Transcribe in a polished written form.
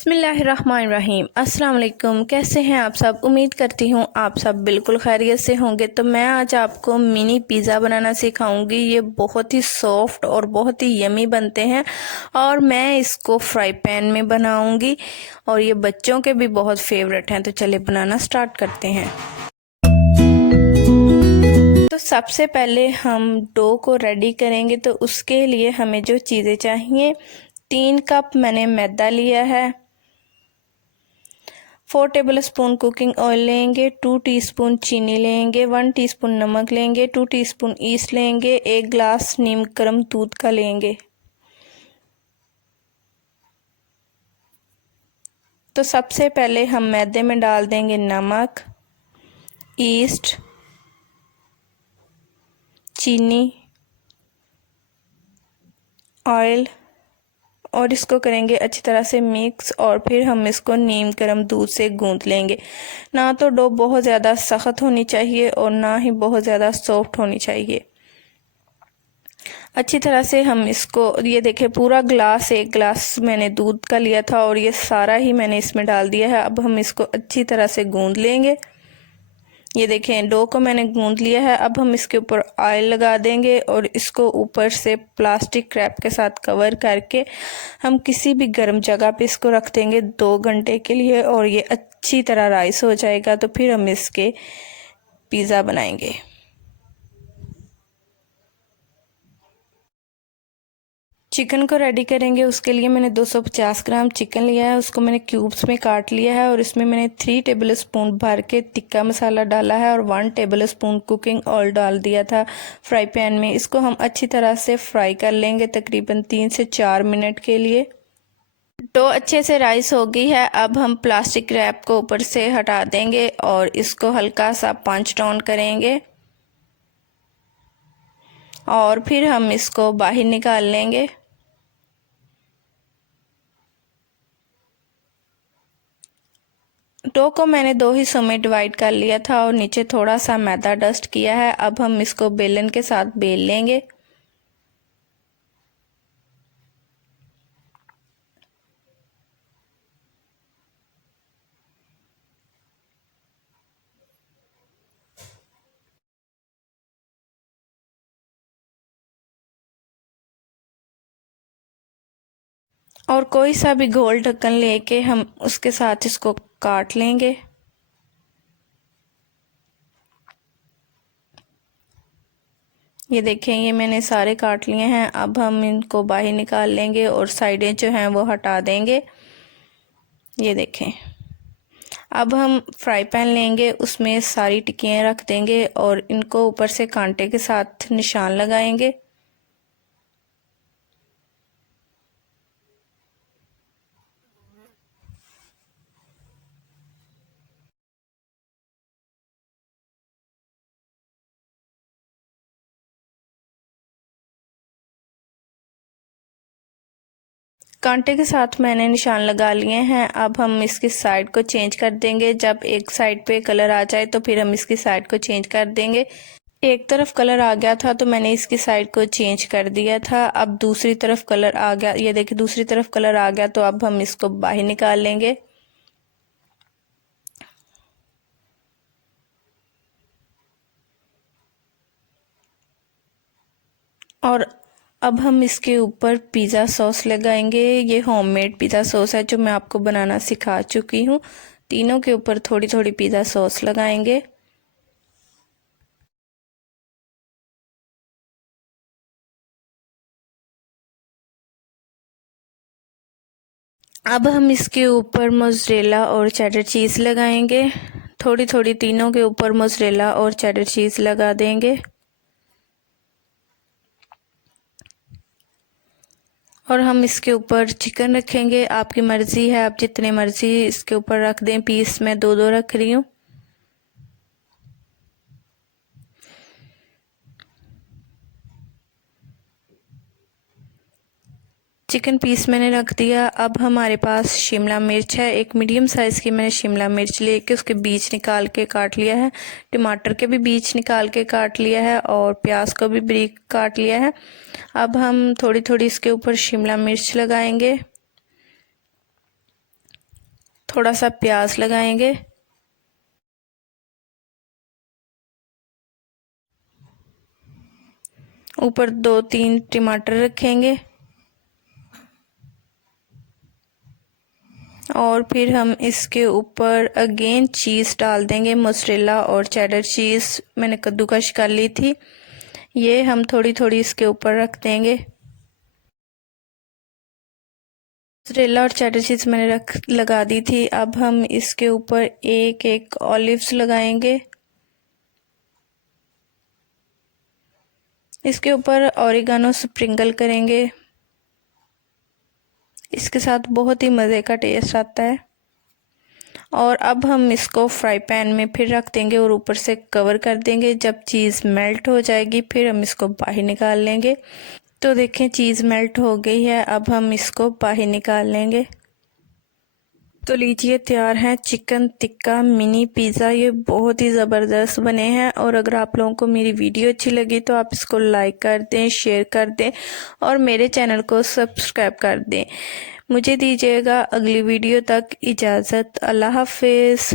बिस्मिल्लाहिर्रहमानिर्रहीम। अस्सलाम वालेकुम। कैसे हैं आप सब? उम्मीद करती हूँ आप सब बिल्कुल खैरियत से होंगे। तो मैं आज आपको मिनी पिज़्ज़ा बनाना सिखाऊंगी। ये बहुत ही सॉफ्ट और बहुत ही यमी बनते हैं और मैं इसको फ्राई पैन में बनाऊंगी और ये बच्चों के भी बहुत फेवरेट हैं। तो चलिए बनाना स्टार्ट करते हैं। तो सबसे पहले हम डो को रेडी करेंगे। तो उसके लिए हमें जो चीज़ें चाहिए, 3 कप मैंने मैदा लिया है, 4 टेबलस्पून कुकिंग ऑयल लेंगे, 2 टीस्पून चीनी लेंगे, 1 टीस्पून नमक लेंगे, 2 टीस्पून ईस्ट लेंगे, 1 ग्लास नीम गर्म दूध का लेंगे। तो सबसे पहले हम मैदे में डाल देंगे नमक, ईस्ट, चीनी, ऑयल और इसको करेंगे अच्छी तरह से मिक्स और फिर हम इसको नीम गर्म दूध से गूंथ लेंगे। ना तो डो बहुत ज़्यादा सख्त होनी चाहिए और ना ही बहुत ज़्यादा सॉफ्ट होनी चाहिए। अच्छी तरह से हम इसको, ये देखें पूरा ग्लास, 1 ग्लास मैंने दूध का लिया था और ये सारा ही मैंने इसमें डाल दिया है। अब हम इसको अच्छी तरह से गूंथ लेंगे। ये देखें डो को मैंने गूंथ लिया है। अब हम इसके ऊपर ऑयल लगा देंगे और इसको ऊपर से प्लास्टिक रैप के साथ कवर करके हम किसी भी गर्म जगह पे इसको रख देंगे 2 घंटे के लिए और ये अच्छी तरह राइस हो जाएगा। तो फिर हम इसके पिज़्ज़ा बनाएंगे। चिकन को रेडी करेंगे। उसके लिए मैंने 250 ग्राम चिकन लिया है, उसको मैंने क्यूब्स में काट लिया है और इसमें मैंने 3 टेबलस्पून भर के टिक्का मसाला डाला है और 1 टेबलस्पून कुकिंग ऑयल डाल दिया था फ्राई पैन में। इसको हम अच्छी तरह से फ्राई कर लेंगे तकरीबन 3 से 4 मिनट के लिए। तो अच्छे से राइस हो गई है। अब हम प्लास्टिक रैप को ऊपर से हटा देंगे और इसको हल्का सा पंच डाउन करेंगे और फिर हम इसको बाहर निकाल लेंगे। डो को मैंने 2 हिस्सों में डिवाइड कर लिया था और नीचे थोड़ा सा मैदा डस्ट किया है। अब हम इसको बेलन के साथ बेल लेंगे। और कोई सा भी गोल ढक्कन लेके हम उसके साथ इसको काट लेंगे। ये देखें ये मैंने सारे काट लिए हैं। अब हम इनको बाहर निकाल लेंगे और साइडें जो हैं वो हटा देंगे। ये देखें। अब हम फ्राई पैन लेंगे, उसमें सारी टिक्कियाँ रख देंगे और इनको ऊपर से कांटे के साथ निशान लगाएंगे। कांटे के साथ मैंने निशान लगा लिए हैं। अब हम इसकी साइड को चेंज कर देंगे। जब एक साइड पे कलर आ जाए तो फिर हम इसकी साइड को चेंज कर देंगे। एक तरफ कलर आ गया था तो मैंने इसकी साइड को चेंज कर दिया था। अब दूसरी तरफ कलर आ गया, ये देखिए दूसरी तरफ कलर आ गया। तो अब हम इसको बाहर निकाल लेंगे। और अब हम इसके ऊपर पिज़्ज़ा सॉस लगाएंगे। ये होममेड पिज़्ज़ा सॉस है जो मैं आपको बनाना सिखा चुकी हूँ। तीनों के ऊपर थोड़ी थोड़ी पिज़्ज़ा सॉस लगाएंगे। अब हम इसके ऊपर मोज़रेला और चेडर चीज़ लगाएंगे। थोड़ी थोड़ी तीनों के ऊपर मोज़रेला और चेडर चीज़ लगा देंगे। और हम इसके ऊपर चिकन रखेंगे। आपकी मर्ज़ी है, आप जितने मर्ज़ी इसके ऊपर रख दें पीस। मैं 2-2 रख रही हूँ। चिकन पीस मैंने रख दिया। अब हमारे पास शिमला मिर्च है, एक मीडियम साइज़ की मैंने शिमला मिर्च लेके उसके बीज निकाल के काट लिया है। टमाटर के भी बीज निकाल के काट लिया है और प्याज को भी बारीक काट लिया है। अब हम थोड़ी थोड़ी इसके ऊपर शिमला मिर्च लगाएंगे। थोड़ा सा प्याज लगाएंगे, ऊपर 2-3 टमाटर रखेंगे और फिर हम इसके ऊपर अगेन चीज़ डाल देंगे, मोज़रेला और चेडर चीज़ मैंने कद्दूकश कर ली थी, ये हम थोड़ी थोड़ी इसके ऊपर रख देंगे। मोज़रेला और चेडर चीज़ मैंने लगा दी थी। अब हम इसके ऊपर एक एक ऑलिव्स लगाएंगे, इसके ऊपर ऑरिगानो स्प्रिंकल करेंगे, इसके साथ बहुत ही मज़े का टेस्ट आता है। और अब हम इसको फ्राई पैन में फिर रख देंगे और ऊपर से कवर कर देंगे। जब चीज़ मेल्ट हो जाएगी फिर हम इसको बाहर निकाल लेंगे। तो देखें चीज़ मेल्ट हो गई है, अब हम इसको बाहर निकाल लेंगे। तो लीजिए तैयार है चिकन टिक्का मिनी पिज़्ज़ा। ये बहुत ही ज़बरदस्त बने हैं और अगर आप लोगों को मेरी वीडियो अच्छी लगी तो आप इसको लाइक कर दें, शेयर कर दें और मेरे चैनल को सब्सक्राइब कर दें। मुझे दीजिएगा अगली वीडियो तक इजाज़त। अल्लाह हाफिज़।